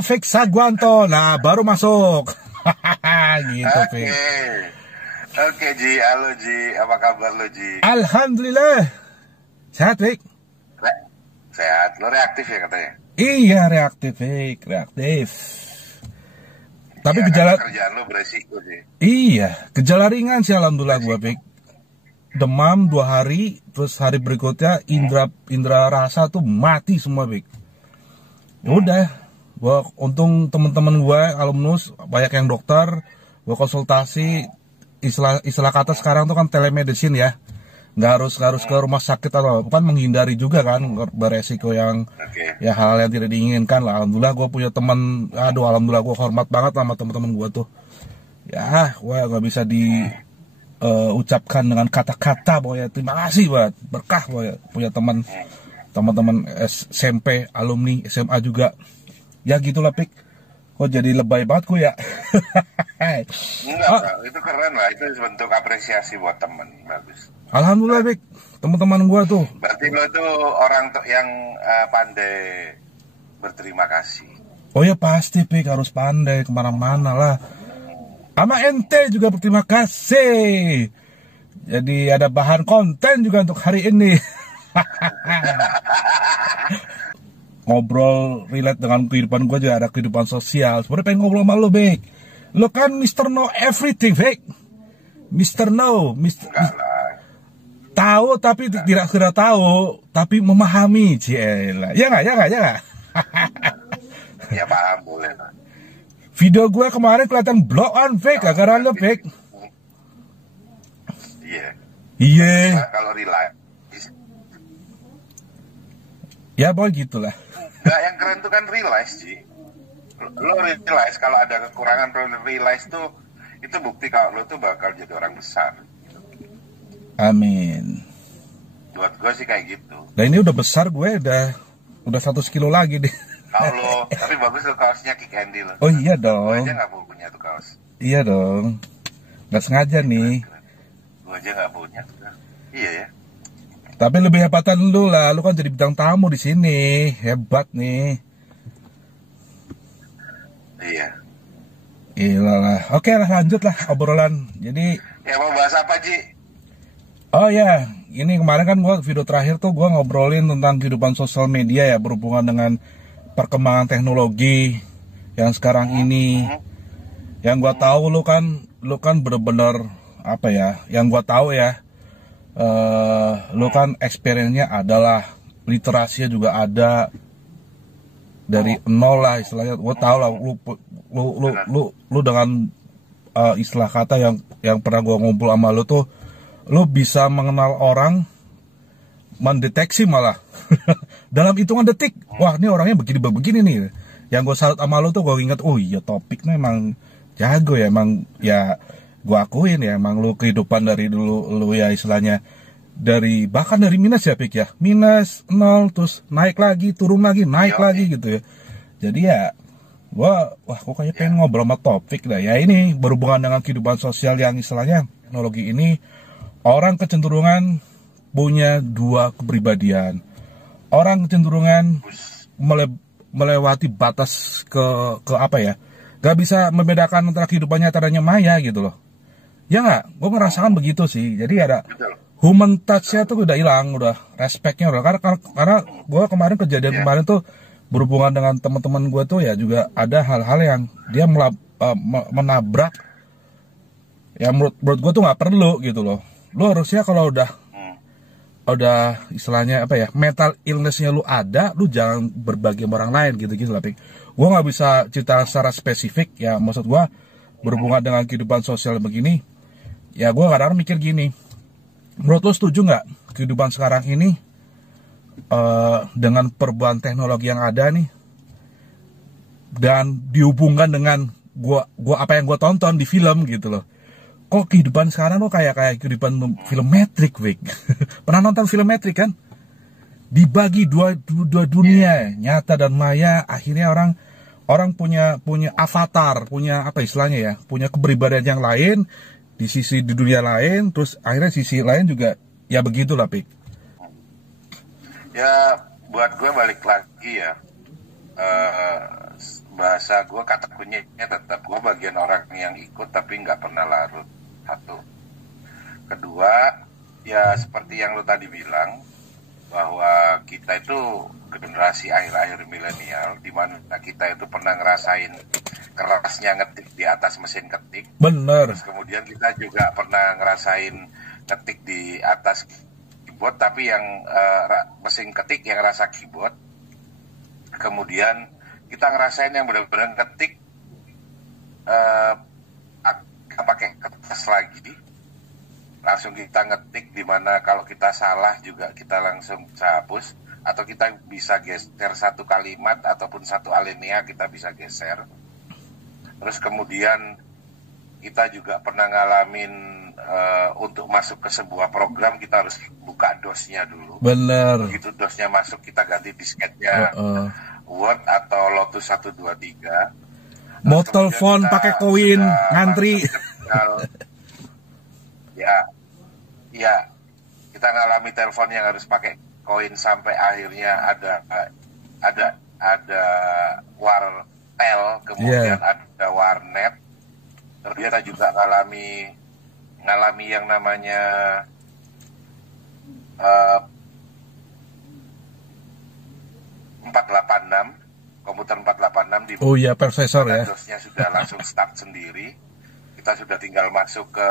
Taufik Sagwanto. Nah, baru masuk. Gitu, Fik. Oke, Ji. Halo, Ji. Apa kabar lo, Ji? Alhamdulillah. Sehat, Fik? Sehat. Lo reaktif ya katanya? Iya, reaktif, Fik. Reaktif. Tapi ya, gejala... kerjaan lo beresiko, Ji. Iya, gejala ringan sih alhamdulillah gue, Fik. Demam 2 hari, terus hari berikutnya indra rasa tuh mati semua, Fik. Ya udah, gua untung teman-teman gue alumnus banyak yang dokter, gua konsultasi, istilah kata sekarang tuh kan telemedicine ya, nggak harus ke rumah sakit atau kan menghindari juga kan beresiko yang ya hal yang tidak diinginkan lah. Alhamdulillah gue punya teman, alhamdulillah gue hormat banget sama teman-teman gue tuh. Ya, gue nggak bisa diucapkan dengan kata-kata bahwa ya terima kasih buat berkah bahwa punya teman-teman SMP, alumni SMA juga. Ya gitulah, Pik. Kok jadi lebay banget gue ya? Enggak, itu keren lah. Itu bentuk apresiasi buat temen. Bagus. Alhamdulillah, Pik. Teman-teman gue tuh. Berarti lo tuh orang yang pandai berterima kasih. Oh ya pasti, Pik. Harus pandai kemana-mana lah. Sama ente juga berterima kasih. Jadi ada bahan konten juga untuk hari ini. Ngobrol relate dengan kehidupan gue juga, ada kehidupan sosial. Sebenernya pengen ngobrol sama lo, Bek. Lo kan Mr. Know Everything, Bek. Mr. Know, tahu tapi tidak segera tahu, tapi memahami, Ciela. Ya nggak? Ya paham, boleh. Video gue kemarin kelihatan blow on, Bek, gara-gara lo, Bek. Iya. Kalau relax. Ya boy gitulah. Nah, yang keren tuh kan realize, Ji. Lo realize kalau ada kekurangan, realize tuh itu bukti kalau lo tuh bakal jadi orang besar. Amin. Buat gue sih kayak gitu. Nah ini udah besar gue, udah 100 kilo lagi deh. Kalau tapi bagus tuh kaosnya Kick Andy lo. Oh iya dong. Gue aja nggak punya tuh kaos. Iya dong. Nggak sengaja nih. Gue aja nggak punya. Iya ya. Tapi lebih hebatan lu lah, lu kan jadi bintang tamu di sini, hebat nih. Iya. Gila lah. Oke lah, lanjut lah obrolan. Jadi. Ya mau bahas apa, Ji? Oh ya, ini kemarin kan gua video terakhir tuh gua ngobrolin tentang kehidupan sosial media ya, berhubungan dengan perkembangan teknologi yang sekarang ini. Yang gua tahu lu kan bener-bener apa ya? Yang gua tahu ya. Lo kan experience-nya adalah literasinya juga ada dari nol lah istilahnya. Gue tau lah lu dengan istilah kata yang pernah gue ngumpul sama lo tuh, lo bisa mengenal orang, mendeteksi malah dalam hitungan detik. Wah ini orangnya begini nih. Yang gue salut sama lo tuh gue ingat, oh iya Topik memang jago ya, emang ya. Gue akuin ya, emang lu kehidupan dari dulu lu ya istilahnya bahkan dari minus ya, Pik ya, minus 0 terus naik lagi, turun lagi, naik lagi gitu ya. Jadi ya wah kok kayaknya pengen ngobrol sama Topik dah ya. Ini berhubungan dengan kehidupan sosial yang istilahnya teknologi ini, orang kecenderungan punya 2 kepribadian. Orang kecenderungan melewati batas ke apa ya, gak bisa membedakan antara kehidupannya nyata maya gitu loh. Ya nggak, gue ngerasakan begitu sih. Jadi ada human touch-nya tuh udah hilang, udah respect-nya udah. Karena gue kemarin tuh berhubungan dengan teman-teman gue tuh ya juga ada hal-hal yang dia menabrak. Ya menurut gue tuh nggak perlu gitu loh. Lu harusnya kalau udah istilahnya apa ya, mental illness-nya lu ada, lu jangan berbagi sama orang lain gitu lah, Pik. Gue nggak bisa cerita secara spesifik ya, maksud gue berhubungan dengan kehidupan sosial begini. Ya gue kadang mikir gini, menurut lo setuju nggak kehidupan sekarang ini dengan perubahan teknologi yang ada nih dan dihubungkan dengan gua apa yang gue tonton di film gitu loh, kok kehidupan sekarang lo kayak kehidupan film Matrix, Wik. Pernah nonton film Matrix kan? Dibagi dua dunia, nyata dan maya. Akhirnya orang punya avatar, punya apa istilahnya ya, punya kepribadian yang lain di dunia lain, terus akhirnya sisi lain juga ya begitulah, Pik. Ya buat gue balik lagi ya, bahasa gue kata kunyitnya tetap gue bagian orang yang ikut tapi nggak pernah larut. Satu. Kedua, ya seperti yang lo tadi bilang, bahwa kita itu generasi akhir-akhir milenial, di mana kita itu pernah ngerasain kerasnya ngetik di atas mesin ketik. Bener. Terus kemudian kita juga pernah ngerasain ngetik di atas keyboard, tapi yang mesin ketik yang rasa keyboard. Kemudian kita ngerasain yang benar-benar ketik pakai kertas lagi, langsung kita ngetik, di mana kalau kita salah juga kita langsung bisa hapus, atau kita bisa geser satu kalimat ataupun satu alinea kita bisa geser. Terus kemudian kita juga pernah ngalamin untuk masuk ke sebuah program kita harus buka DOS-nya dulu. Bener. Begitu DOS-nya masuk kita ganti disketnya Word atau Lotus 123. Mau telepon pakai koin ngantri. Ya, kita ngalami telepon yang harus pakai koin sampai akhirnya ada wartel, kemudian ada warnet. Terus kita juga ngalami yang namanya komputer 486 di prosesor ya. DOS-nya sudah langsung start sendiri. Kita sudah tinggal masuk ke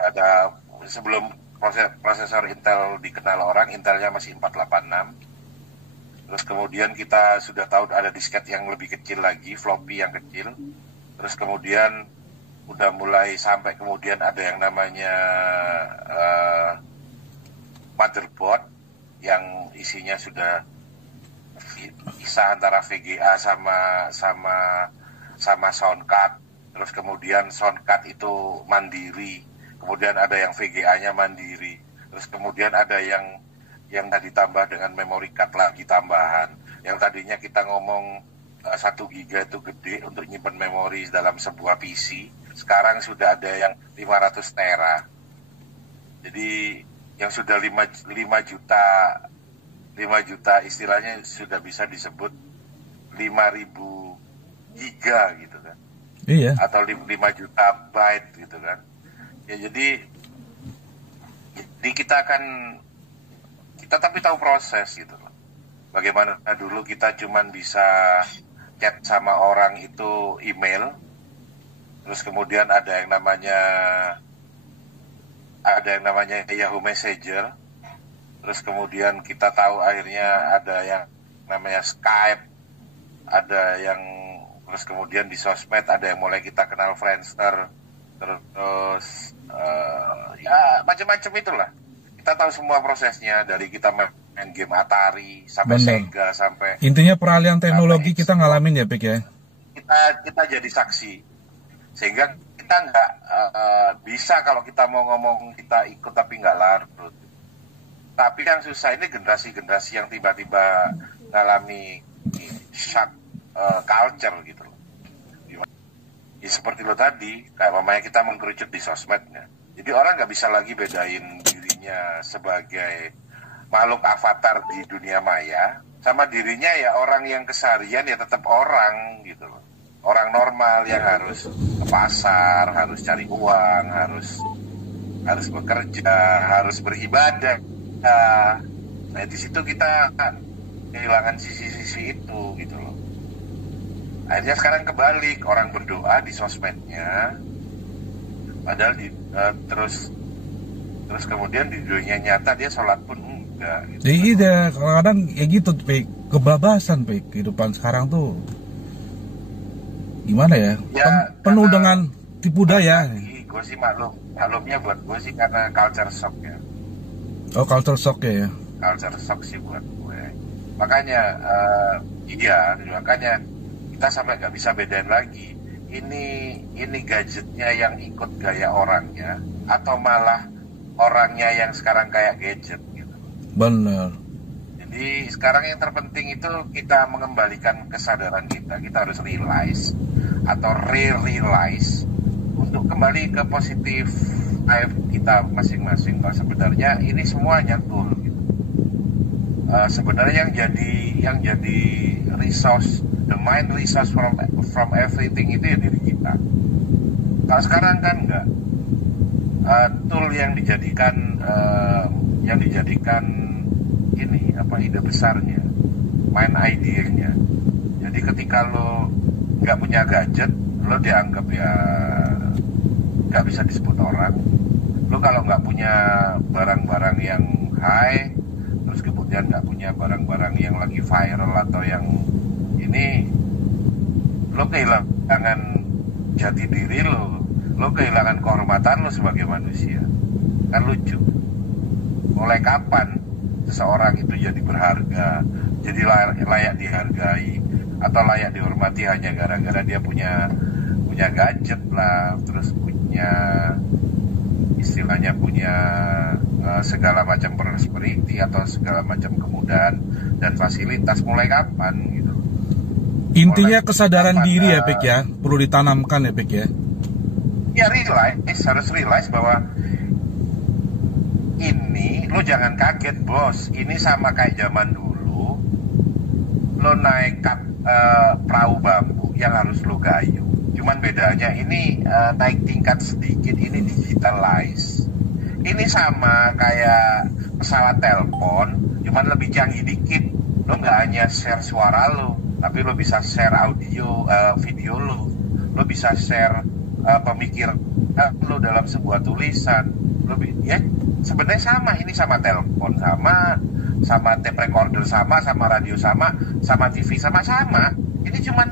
ada sebelum prosesor Intel dikenal orang, Intelnya masih 486. Terus kemudian kita sudah tahu ada disket yang lebih kecil lagi, floppy yang kecil. Terus kemudian udah mulai sampai kemudian ada yang namanya motherboard yang isinya sudah bisa antara VGA sama sound card. Terus kemudian sound card itu mandiri, kemudian ada yang VGA-nya mandiri, terus kemudian ada yang tadi tambah dengan memory card lagi tambahan. Yang tadinya kita ngomong 1 GB itu gede untuk nyimpen memori dalam sebuah PC, sekarang sudah ada yang 500 tera. Jadi yang sudah 5 juta istilahnya sudah bisa disebut 5.000 giga gitu kan. Iya. Atau 5 juta byte gitu kan. Ya jadi kita tapi tahu proses gitu loh. Bagaimana dulu kita cuman bisa chat sama orang itu email, terus kemudian ada yang namanya Yahoo Messenger, terus kemudian kita tahu akhirnya ada yang namanya Skype, ada yang terus kemudian di sosmed ada yang mulai kita kenal Friendster, terus ya macam-macam itulah. Kita tahu semua prosesnya, dari kita main game Atari sampai Sega sampai intinya peralihan teknologi kita ngalamin ya Pik ya. Kita jadi saksi, sehingga kita nggak bisa kalau kita mau ngomong kita ikut tapi nggak larut. Tapi yang susah ini generasi-generasi yang tiba-tiba ngalami shock culture gitu loh. Ya seperti lo tadi, kayak mamanya kita mengkerucut di sosmednya. Jadi orang nggak bisa lagi bedain dirinya sebagai makhluk avatar di dunia maya sama dirinya ya orang yang keseharian ya tetap orang gitu loh. Orang normal yang harus ke pasar, harus cari uang, harus bekerja, harus beribadah. Nah di situ kita kehilangan sisi-sisi itu gitu loh. Akhirnya sekarang kebalik, orang berdoa di sosmednya, padahal terus kemudian di dunia nyata dia sholat pun enggak. Gitu. Iya, kadang-kadang ya gitu, Pik. Kebebasan, Pik. Kehidupan sekarang tuh gimana ya? Penuh dengan tipu daya. Gue sih maklumnya buat gue sih karena culture shock ya. Oh, culture shock ya? Culture shock sih buat gue. Makanya makanya kita sampai nggak bisa bedain lagi ini gadgetnya yang ikut gaya orangnya atau malah orangnya yang sekarang kayak gadget gitu. Benar. Jadi sekarang yang terpenting itu kita mengembalikan kesadaran kita harus realize atau re-realize untuk kembali ke positif life kita masing-masing, bahwa sebenarnya ini semua nyatul gitu. Sebenarnya yang jadi resource The mind resource from everything itu ya diri kita. Kalau sekarang kan enggak. Tool yang dijadikan ini apa ide besarnya, mind idea-nya. Jadi ketika lo nggak punya gadget, lo dianggap ya nggak bisa disebut orang. Lo kalau nggak punya barang-barang yang high, terus kemudian nggak punya barang-barang yang lagi viral atau yang ini, lo kehilangan jati diri lo kehilangan kehormatan lo sebagai manusia. Kan lucu. Mulai kapan seseorang itu jadi berharga, jadi layak dihargai atau layak dihormati hanya gara-gara dia punya gadget lah, terus punya istilahnya punya segala macam prosperity atau segala macam kemudahan dan fasilitas. Mulai kapan gitu. Intinya kesadaran diri ya Pik ya, perlu ditanamkan ya Pik ya. Ya harus realize bahwa ini lo jangan kaget bos, ini sama kayak zaman dulu lo naik perahu bambu yang harus lo gayung. Cuman bedanya ini naik tingkat sedikit, ini digitalize. Ini sama kayak pesawat telepon, cuman lebih canggih dikit. Lo nggak hanya share suara lo, tapi lo bisa share audio, video lo. Lo bisa share pemikiran lo dalam sebuah tulisan. Lo ya sebenarnya sama, ini sama telepon, sama tape recorder, sama radio, sama TV, sama. Ini cuman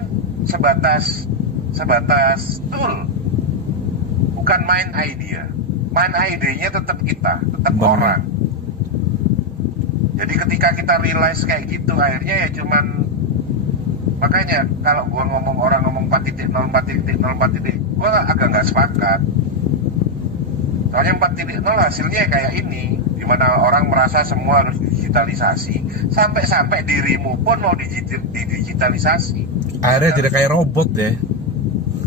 sebatas tool, bukan mind idea. Mind idea-nya tetap kita, tetap orang. Jadi ketika kita realize kayak gitu, akhirnya ya cuman, makanya kalau gua orang ngomong 4.0, gua agak nggak sepakat. Soalnya 4.0 hasilnya kayak ini, dimana orang merasa semua harus digitalisasi, sampai dirimu pun mau digitalisasi. Akhirnya tidak kayak robot deh.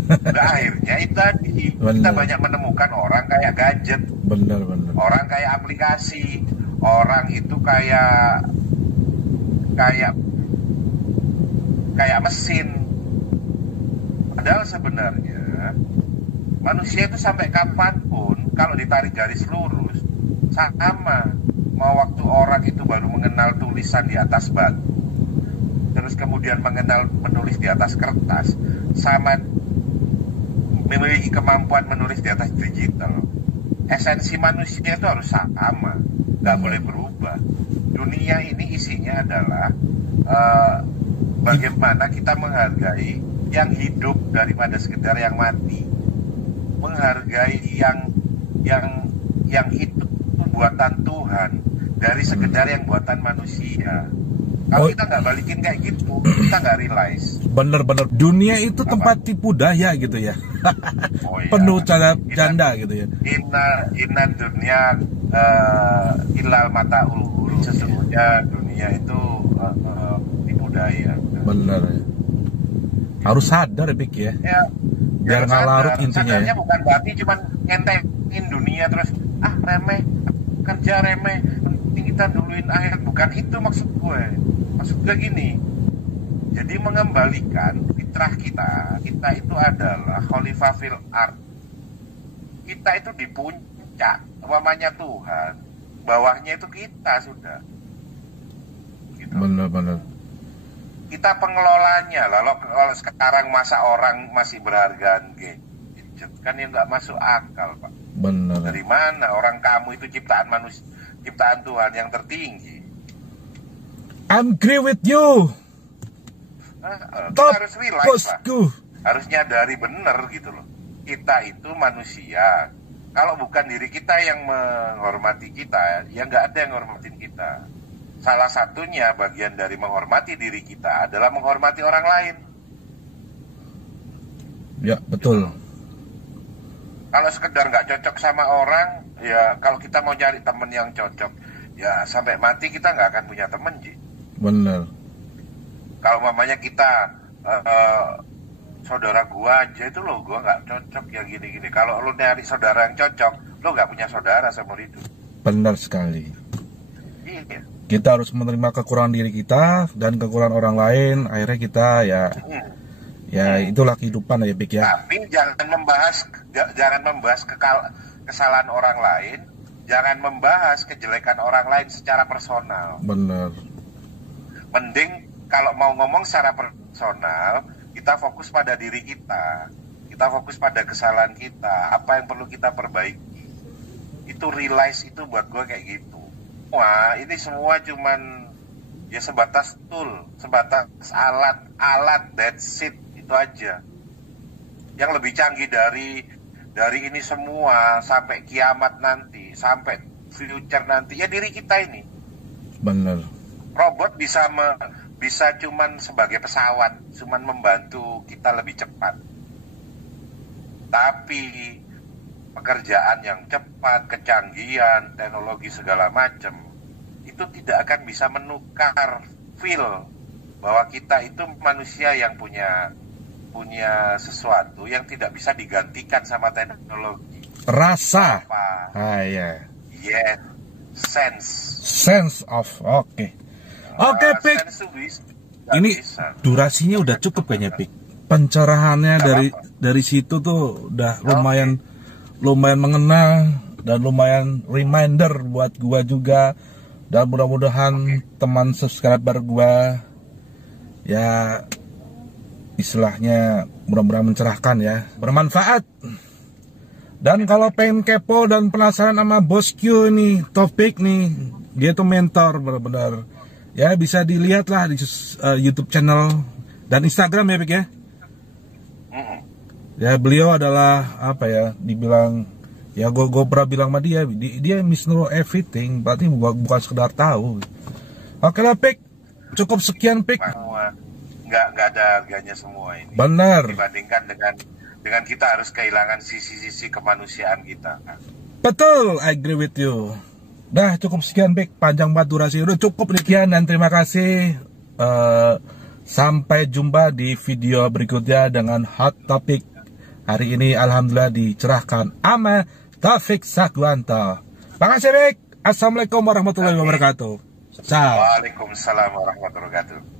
Nah, akhirnya itu tadi kita banyak menemukan orang kayak gadget, bener. orang kayak aplikasi, orang itu kayak mesin. Padahal sebenarnya manusia itu sampai kapanpun kalau ditarik garis lurus sama. Mau waktu orang itu baru mengenal tulisan di atas batu, terus kemudian mengenal menulis di atas kertas, sama memiliki kemampuan menulis di atas digital, esensi manusia itu harus sama, nggak boleh berubah. Dunia ini isinya adalah bagaimana kita menghargai yang hidup daripada sekedar yang mati, menghargai yang itu buatan Tuhan dari sekedar yang buatan manusia. Kalau kita nggak balikin kayak gitu, kita nggak realize. Bener. Dunia itu tempat tipu daya gitu ya. Iya. Penuh canda gitu ya. Inna dunia ilal mata ulu. Sesungguhnya dunia itu tipu daya. Bener. Harus sadar ya Pik ya. Biar nggak larut intinya. Sadarnya bukan berarti cuma ngentengin dunia terus remeh, kerja remeh, kita duluin akhirat. Bukan itu maksud gue. Maksud gue gini, jadi mengembalikan fitrah kita itu adalah khalifah fil ard. Kita itu di puncak, umpamanya Tuhan, bawahnya itu kita sudah. Gitu. Bener. Kita pengelolanya. Lalu kalau sekarang masa orang masih berhargaan gadget, kan yang nggak masuk akal, Pak. Bener. Dari mana orang kamu itu ciptaan manusia, ciptaan Tuhan yang tertinggi? I'm agree with you. Kita harus realize lah. Harus nyadari bener gitu loh. Kita itu manusia. Kalau bukan diri kita yang menghormati kita, ya nggak ada yang menghormatin kita. Salah satunya bagian dari menghormati diri kita adalah menghormati orang lain. Ya betul. Kalau sekedar nggak cocok sama orang, ya kalau kita mau nyari temen yang cocok, ya sampai mati kita nggak akan punya temen, Ji. Bener. Kalau mamanya kita saudara gua aja itu lo gua nggak cocok ya gini-gini. Kalau lo nyari saudara yang cocok, lo nggak punya saudara seumur hidup. Benar sekali. Iya. kita harus menerima kekurangan diri kita dan kekurangan orang lain. Akhirnya kita ya itulah kehidupan ya, Pik ya. Tapi jangan membahas kesalahan orang lain, jangan membahas kejelekan orang lain secara personal. Bener. Mending kalau mau ngomong secara personal, kita fokus pada diri kita. Kita fokus pada kesalahan kita, apa yang perlu kita perbaiki. Itu realize, itu buat gue kayak gitu. Wah, ini semua cuman ya sebatas tool, sebatas alat, that's it, itu aja. Yang lebih canggih dari ini semua sampai kiamat nanti, sampai future nanti, ya diri kita ini. Bener. Robot bisa cuman sebagai pesawat, cuman membantu kita lebih cepat. Tapi pekerjaan yang cepat, kecanggihan, teknologi segala macam, itu tidak akan bisa menukar feel bahwa kita itu manusia yang punya sesuatu yang tidak bisa digantikan sama teknologi. Rasa. Apa? Ya. Yes, sense of. Oke, Pik. Ini durasinya udah cukup kayaknya, Pik. Pencerahannya dari situ tuh udah lumayan mengenal dan lumayan reminder buat gua juga, dan mudah-mudahan teman subscriber gua ya istilahnya mudah-mudahan mencerahkan ya, bermanfaat. Dan kalau pengen kepo dan penasaran sama Bos Q nih, Topik nih, dia tuh mentor benar-benar ya, bisa dilihat lah di YouTube channel dan Instagram ya, Pik ya. Ya beliau adalah apa ya, dibilang ya gue pernah bilang sama dia Miss Know Everything, berarti bukan sekedar tahu. Oke lah, Pik, cukup sekian, Pik. Nggak ada harganya semua ini. Benar. Dibandingkan dengan kita harus kehilangan sisi-sisi kemanusiaan kita. Betul, I agree with you. Dah cukup sekian, Pik, panjang banget durasi. Udah cukup sekian dan terima kasih. Sampai jumpa di video berikutnya dengan hot topic. Hari ini alhamdulillah dicerahkan sama Taufik Saguanto. Makasih, Pik. Assalamualaikum warahmatullahi wabarakatuh. Ciao. Waalaikumsalam warahmatullahi wabarakatuh.